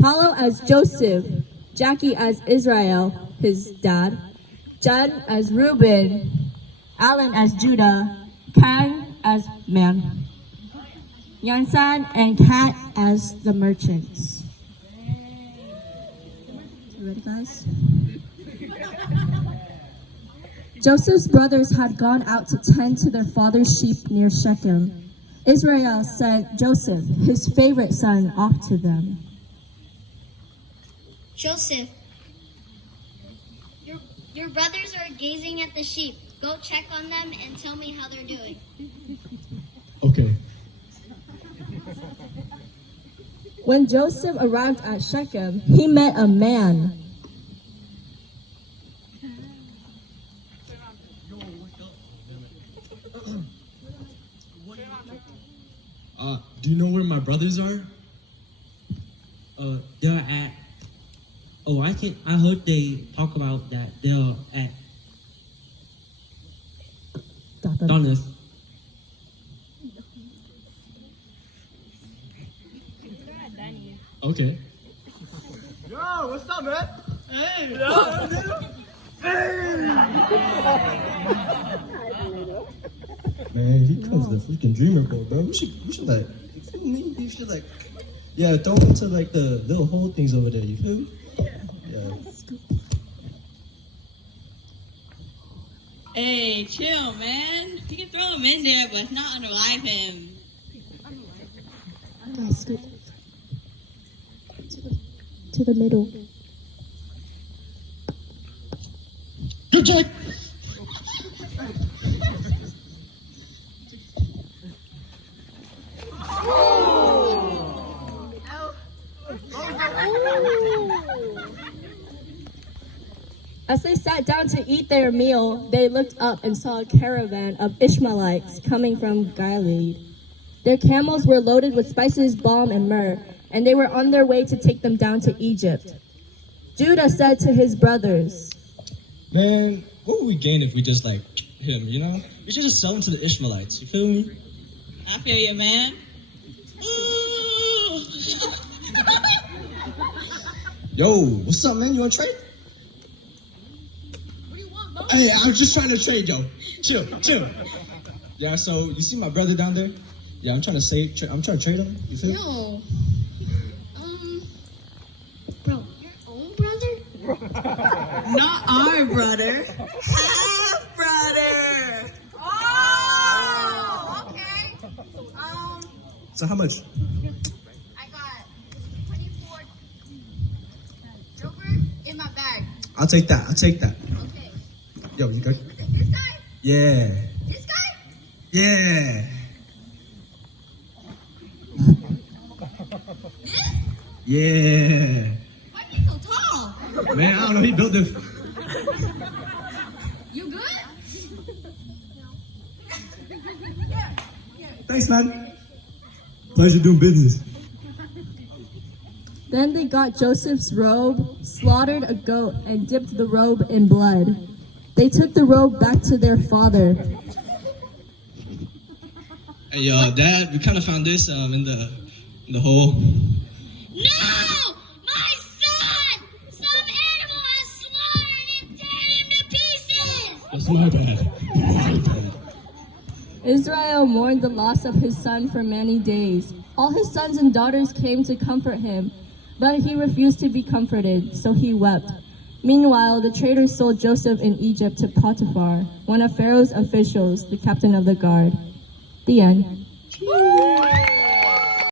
Paulo as Joseph, Jackie as Israel, his dad, Judd as Reuben, Alan as Judah, Kang as man, Yansan and Kat as the merchants. You ready, guys? Joseph's brothers had gone out to tend to their father's sheep near Shechem. Israel sent Joseph, his favorite son, off to them. Joseph, your brothers are gazing at the sheep. Go check on them and tell me how they're doing. Okay. When Joseph arrived at Shechem, he met a man. Do you know where my brothers are? They're at. Oh, I heard they talk about that. They're at Donna's. Okay. Yo, what's up, man? Hey, Man, he comes the freaking dreamer boat, bro. We should like, you feel me? We should like, yeah, throw him into like the little hole things over there. You feel me? Yeah. Hey, chill, man. You can throw him in there, but not unalive him. Guys, scoot to the middle. As they sat down to eat their meal, they looked up and saw a caravan of Ishmaelites coming from Gilead. Their camels were loaded with spices, balm, and myrrh, and they were on their way to take them down to Egypt. Judah said to his brothers, Man, what would we gain if we just like him? You know, we should just sell him to the Ishmaelites. You feel me? I feel you, man. Yo, what's up, man? You want to trade? What do you want, bro? Hey, I was just trying to trade, yo. Chill. Yeah, so you see my brother down there? Yeah, I'm trying to trade him. You feel? No. Bro, your own brother? Not our brother. Half brother. Oh, okay. So how much? I got 24 silver in my bag. I'll take that. Okay. Yo, you good? This guy? Yeah. This guy? Yeah. This? Yeah. Why are you so tall? Man, I don't know. He built this. You good? Thanks, man. Pleasure doing business. Then they got Joseph's robe, slaughtered a goat, and dipped the robe in blood. They took the robe back to their father. Hey, Dad, we kind of found this in the hole. No! My son! Some animal has slaughtered him, tearing him to pieces! That's my bad. Israel mourned the loss of his son for many days. All his sons and daughters came to comfort him, but he refused to be comforted, so he wept. Meanwhile, the traders sold Joseph in Egypt to Potiphar, one of Pharaoh's officials, the captain of the guard. The end.